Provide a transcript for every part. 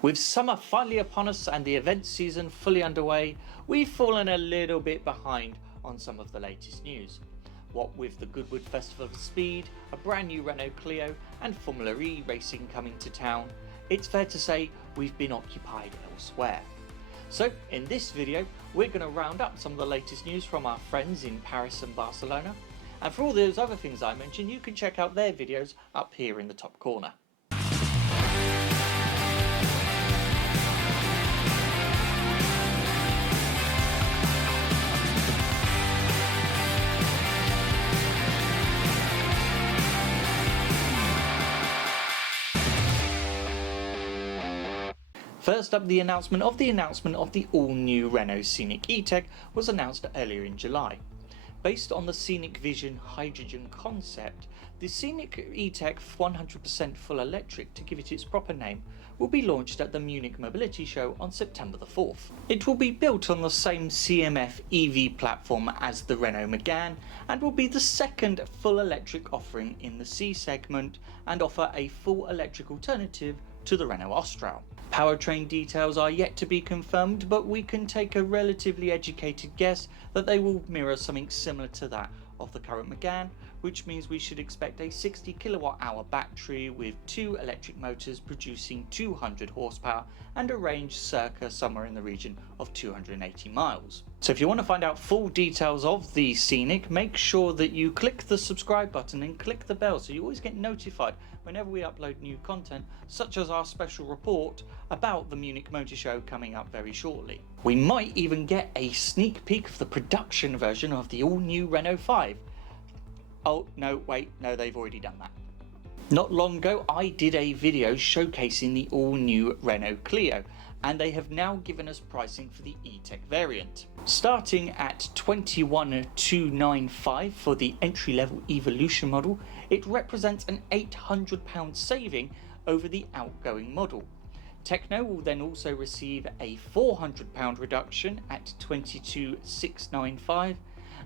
With summer finally upon us and the event season fully underway, we've fallen a little bit behind on some of the latest news. What with the Goodwood Festival of Speed, a brand new Renault Clio and Formula E racing coming to town, it's fair to say we've been occupied elsewhere. So in this video we're going to round up some of the latest news from our friends in Paris and Barcelona, and for all those other things I mentioned you can check out their videos up here in the top corner. First up, the announcement of the all-new Renault Scenic E-Tech was announced earlier in July. Based on the Scénic Vision hydrogen concept, the Scenic E-Tech 100% full electric, to give it its proper name, will be launched at the Munich Mobility Show on September the 4th. It will be built on the same CMF EV platform as the Renault Megane and will be the second full electric offering in the C segment and offer a full electric alternative to the Renault Austral. Powertrain details are yet to be confirmed, but we can take a relatively educated guess that they will mirror something similar to that of the current Megane, which means we should expect a 60 kWh battery with two electric motors producing 200 horsepower and a range circa somewhere in the region of 280 miles. So if you want to find out full details of the Scenic, make sure that you click the subscribe button and click the bell so you always get notified whenever we upload new content, such as our special report about the Munich Motor Show coming up very shortly. We might even get a sneak peek of the production version of the all-new Renault 5. Oh no, wait, no, they've already done that. Not long ago I did a video showcasing the all-new Renault Clio, and they have now given us pricing for the E-Tech variant. Starting at 21,295 for the entry-level Evolution model, it represents an £800 saving over the outgoing model. ChangeNOW will then also receive a £400 reduction at 22,695,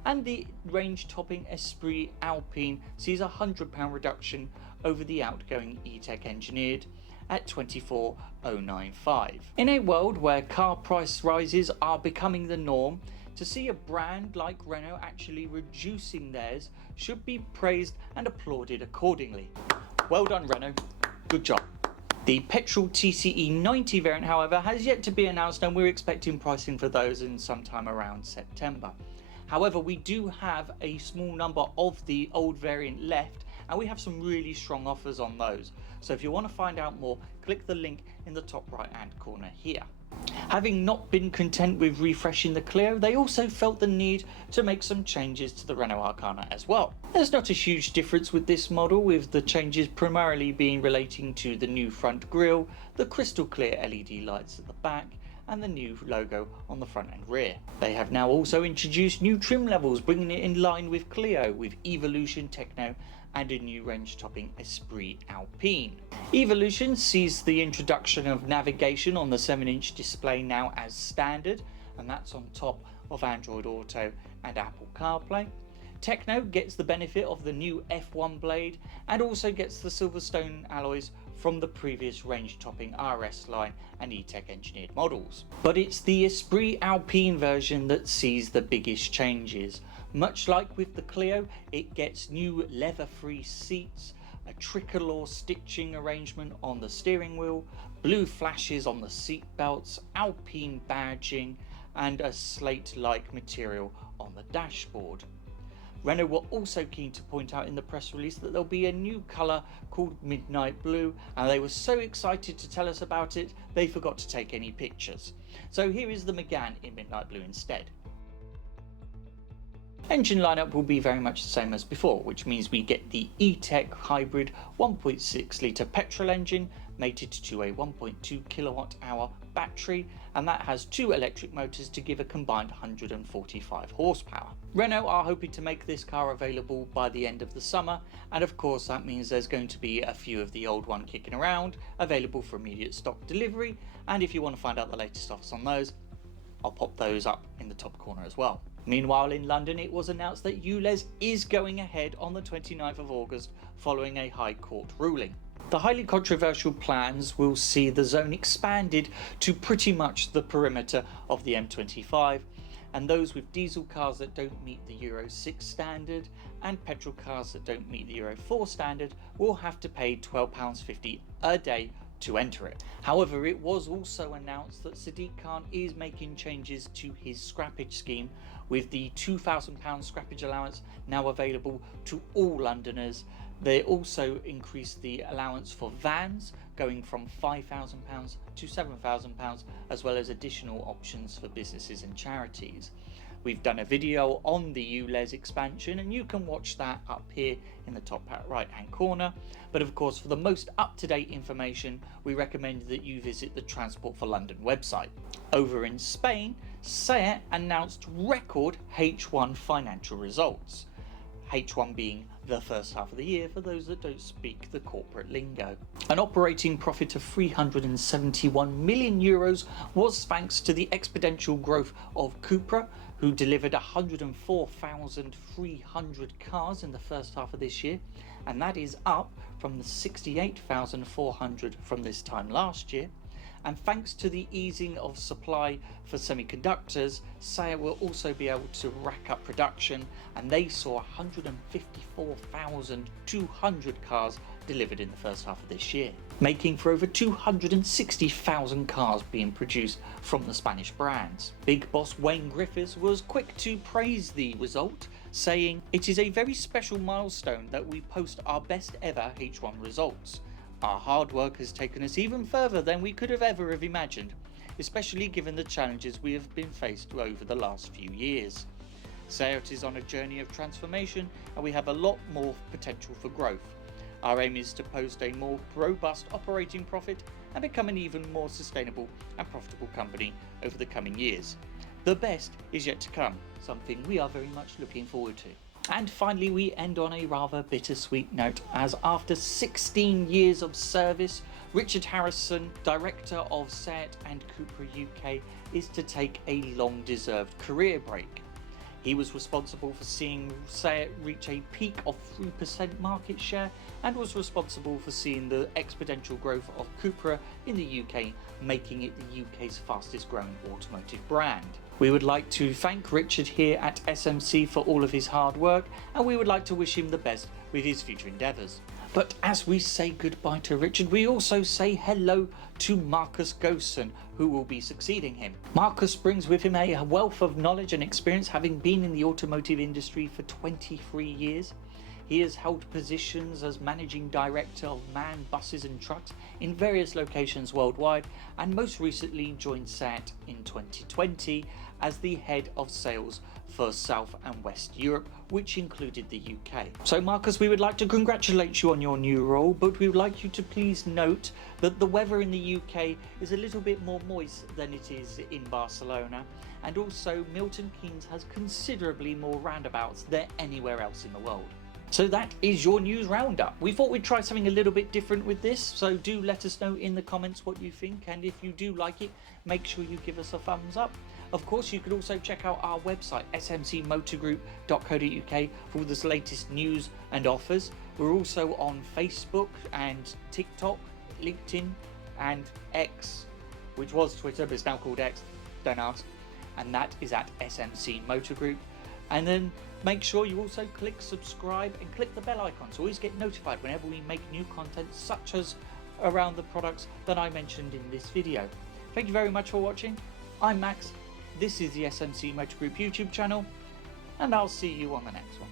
and the range-topping Esprit Alpine sees a £100 reduction over the outgoing E-Tech Engineered at 24,095. In a world where car price rises are becoming the norm, to see a brand like Renault actually reducing theirs should be praised and applauded accordingly. Well done Renault, good job. The petrol TCE 90 variant, however, has yet to be announced, and we're expecting pricing for those in sometime around September. However, we do have a small number of the old variant left, and we have some really strong offers on those. So if you want to find out more, click the link in the top right hand corner here. Having not been content with refreshing the Clio, they also felt the need to make some changes to the Renault Arkana as well. There's not a huge difference with this model, with the changes primarily being relating to the new front grille, the crystal clear LED lights at the back, and the new logo on the front and rear. They have now also introduced new trim levels, bringing it in line with Clio, with Evolution, ChangeNOW and a new range-topping Esprit Alpine. Evolution sees the introduction of navigation on the 7-inch display now as standard, and that's on top of Android Auto and Apple CarPlay. ChangeNOW gets the benefit of the new F1 blade and also gets the Silverstone alloys from the previous range-topping RS line and E-Tech engineered models. But it's the Esprit Alpine version that sees the biggest changes. Much like with the Clio, it gets new leather-free seats, a tricolor stitching arrangement on the steering wheel, blue flashes on the seat belts, Alpine badging, and a slate-like material on the dashboard. Renault were also keen to point out in the press release that there'll be a new colour called Midnight Blue, and they were so excited to tell us about it they forgot to take any pictures. So here is the Megane in Midnight Blue instead. Engine lineup will be very much the same as before, which means we get the E-Tech hybrid 1.6 litre petrol engine mated to a 1.2 kWh battery, and that has two electric motors to give a combined 145 horsepower. Renault are hoping to make this car available by the end of the summer, and of course that means there's going to be a few of the old one kicking around available for immediate stock delivery, and if you want to find out the latest offers on those, I'll pop those up in the top corner as well. Meanwhile, in London, it was announced that ULEZ is going ahead on the 29th of August following a High Court ruling. The highly controversial plans will see the zone expanded to pretty much the perimeter of the M25, and those with diesel cars that don't meet the Euro 6 standard and petrol cars that don't meet the Euro 4 standard will have to pay £12.50 a day to enter it. However, it was also announced that Sadiq Khan is making changes to his scrappage scheme, with the £2,000 scrappage allowance now available to all Londoners. They also increased the allowance for vans, going from £5,000 to £7,000, as well as additional options for businesses and charities. We've done a video on the ULEZ expansion, and you can watch that up here in the top right hand corner. But of course, for the most up-to-date information, we recommend that you visit the Transport for London website. Over in Spain, SEAT announced record H1 financial results. H1 being the first half of the year for those that don't speak the corporate lingo. An operating profit of €371 million was thanks to the exponential growth of Cupra, who delivered 104,300 cars in the first half of this year, and that is up from the 68,400 from this time last year. And thanks to the easing of supply for semiconductors, SEAT will also be able to rack up production, and they saw 154,200 cars delivered in the first half of this year, making for over 260,000 cars being produced from the Spanish brands. Big boss Wayne Griffiths was quick to praise the result, saying, "It is a very special milestone that we post our best ever H1 results. Our hard work has taken us even further than we could have ever imagined, especially given the challenges we have been faced over the last few years. SEAT is on a journey of transformation, and we have a lot more potential for growth. Our aim is to post a more robust operating profit and become an even more sustainable and profitable company over the coming years. The best is yet to come, something we are very much looking forward to." And finally, we end on a rather bittersweet note, as after 16 years of service, Richard Harrison, director of SEAT and Cupra UK, is to take a long-deserved career break. He was responsible for seeing SEAT reach a peak of 3% market share, and was responsible for seeing the exponential growth of Cupra in the UK, making it the UK's fastest growing automotive brand. We would like to thank Richard here at SMC for all of his hard work, and we would like to wish him the best with his future endeavours. But as we say goodbye to Richard, we also say hello to Marcus Gosen, who will be succeeding him. Marcus brings with him a wealth of knowledge and experience, having been in the automotive industry for 23 years. He has held positions as Managing Director of MAN Buses and Trucks in various locations worldwide, and most recently joined SEAT in 2020 as the Head of Sales for South and West Europe, which included the UK. So Marcus, we would like to congratulate you on your new role, but we would like you to please note that the weather in the UK is a little bit more moist than it is in Barcelona, and also Milton Keynes has considerably more roundabouts than anywhere else in the world. So that is your news roundup. We thought we'd try something a little bit different with this, so do let us know in the comments what you think, and if you do like it, make sure you give us a thumbs up. Of course, you could also check out our website, smcmotorgroup.co.uk, for all the latest news and offers. We're also on Facebook and TikTok, LinkedIn and X, which was Twitter but it's now called X, don't ask, and that is at SMC Motor Group. And then make sure you also click subscribe and click the bell icon to always get notified whenever we make new content, such as around the products that I mentioned in this video. Thank you very much for watching. I'm Max, this is the SMC Motor Group YouTube channel, and I'll see you on the next one.